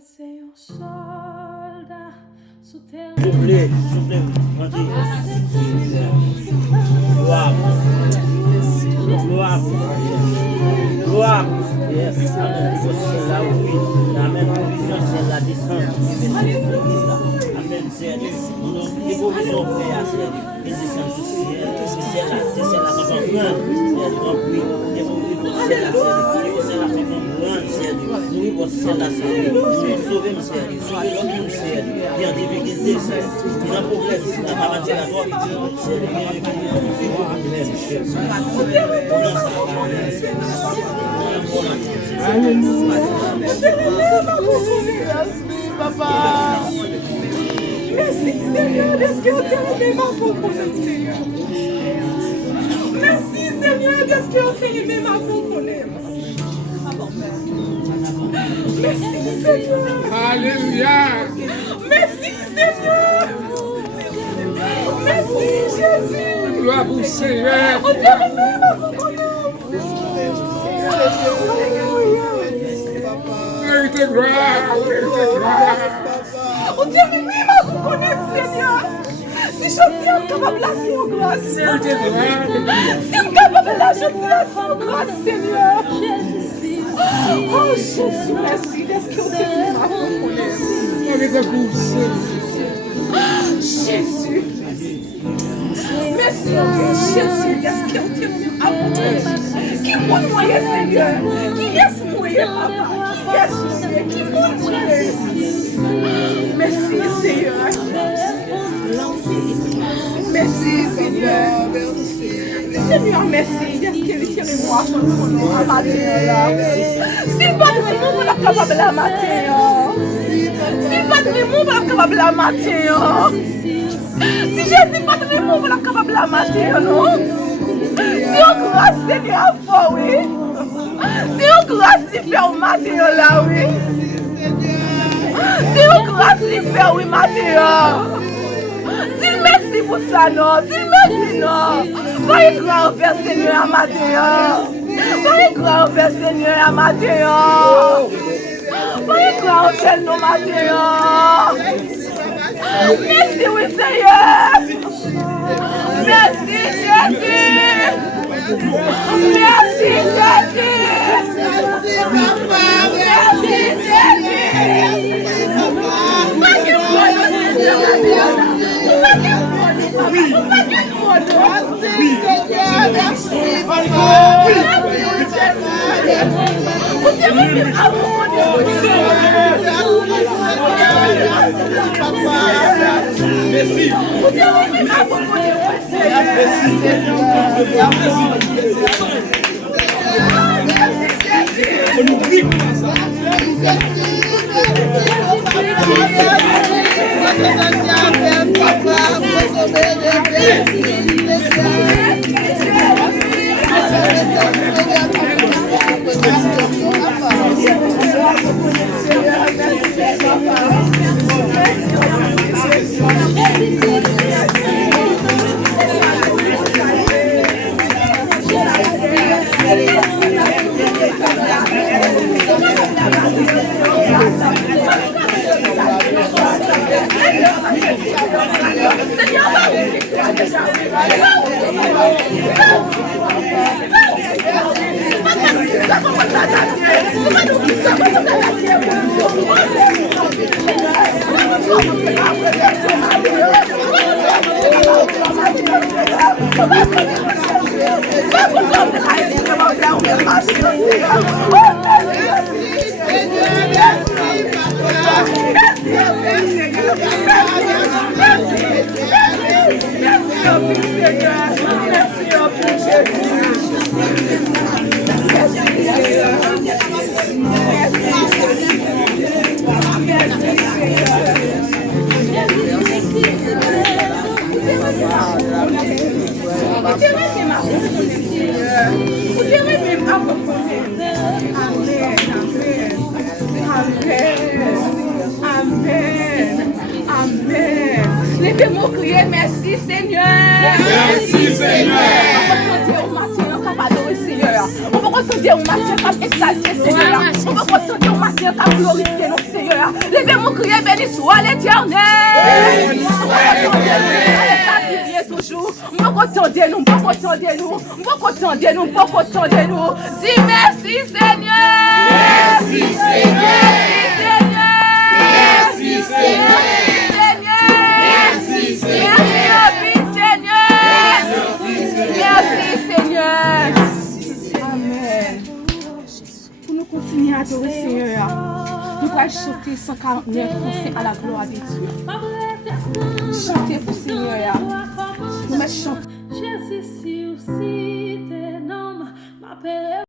c'est un soldat sous terre. Soufflez, gloire, gloire, gloire. Yes, amen. C'est là oui, amen. Provision, c'est la descente. Amen, c'est nous dévolution frère, c'est descend du ciel. C'est là quand on prend, c'est rempli. C'est là, c'est la fait qu'on prend, c'est nous c'est là, c'est nous sauver, c'est sauver l'homme, c'est bien difficulté, c'est un problème, c'est la maladie, la mort, c'est le bien Papa. Merci Seigneur de ce que tu as aimé ma pour Seigneur. Merci Seigneur de ce que tu as aimé ma pour Merci Seigneur. Alléluia. Merci Seigneur. Merci Jésus. Gloire au Seigneur. On t'a aimé ma pour Vérité gloire. On t'a aimé ma pour Seigneur. Si je suis capable de la grâce, Vérité gloire. si je suis capable de la grâce, Seigneur. Oh Jésus, merci de ce que tu m'as fait. Avec la course. Jésus. Merci, Jésus, de ce que tu m'as fait. Qui m'a noyé, Seigneur. Qui est noyé, Papa. Qui m'a noyé. Merci, Seigneur. Merci, Seigneur. Seigneur, merci. Est-ce que tu es moi à matin là? Si pas de nous, on est capable de la matin. Si pas de nous, on est capable de la matin. Si Jésus pas de nous, on est capable de la matin, non? Si on grâce, Seigneur, oui. Si on grâce, il fait au matin là, oui. Si on grâce, il fait oui, matin. Dis merci pour ça, non. Dis merci, non. Voyez gloire au Père Seigneur à matin. Voyez gloire au Père Seigneur à matin. Voyez gloire au Père non matin. Merci, oui, Seigneur. Merci, Jésus. Merci, Jésus. Merci, Jésus. Laissez-moi crier merci Seigneur. Merci Seigneur. On va continuer au matin, on va adorer Seigneur. On va attendre un matin comme exalté, Seigneur. On va attendre un matin comme glorifier nos Seigneur. Levez mon crier, béni soit l'Éternel. Toujours, beaucoup attendez nous, beaucoup attendez nous, beaucoup attendez nous, beaucoup attendez nous. Dis merci Seigneur. Merci Seigneur. Merci Seigneur. Merci Seigneur. Merci Seigneur. Amen. Pour nous continuer à adorer Seigneur, nous allons chanter 149 français à la gloire de Dieu. Chantez pour Seigneur. Nous me chantons. Jésus, si aussi tes noms m'appellent.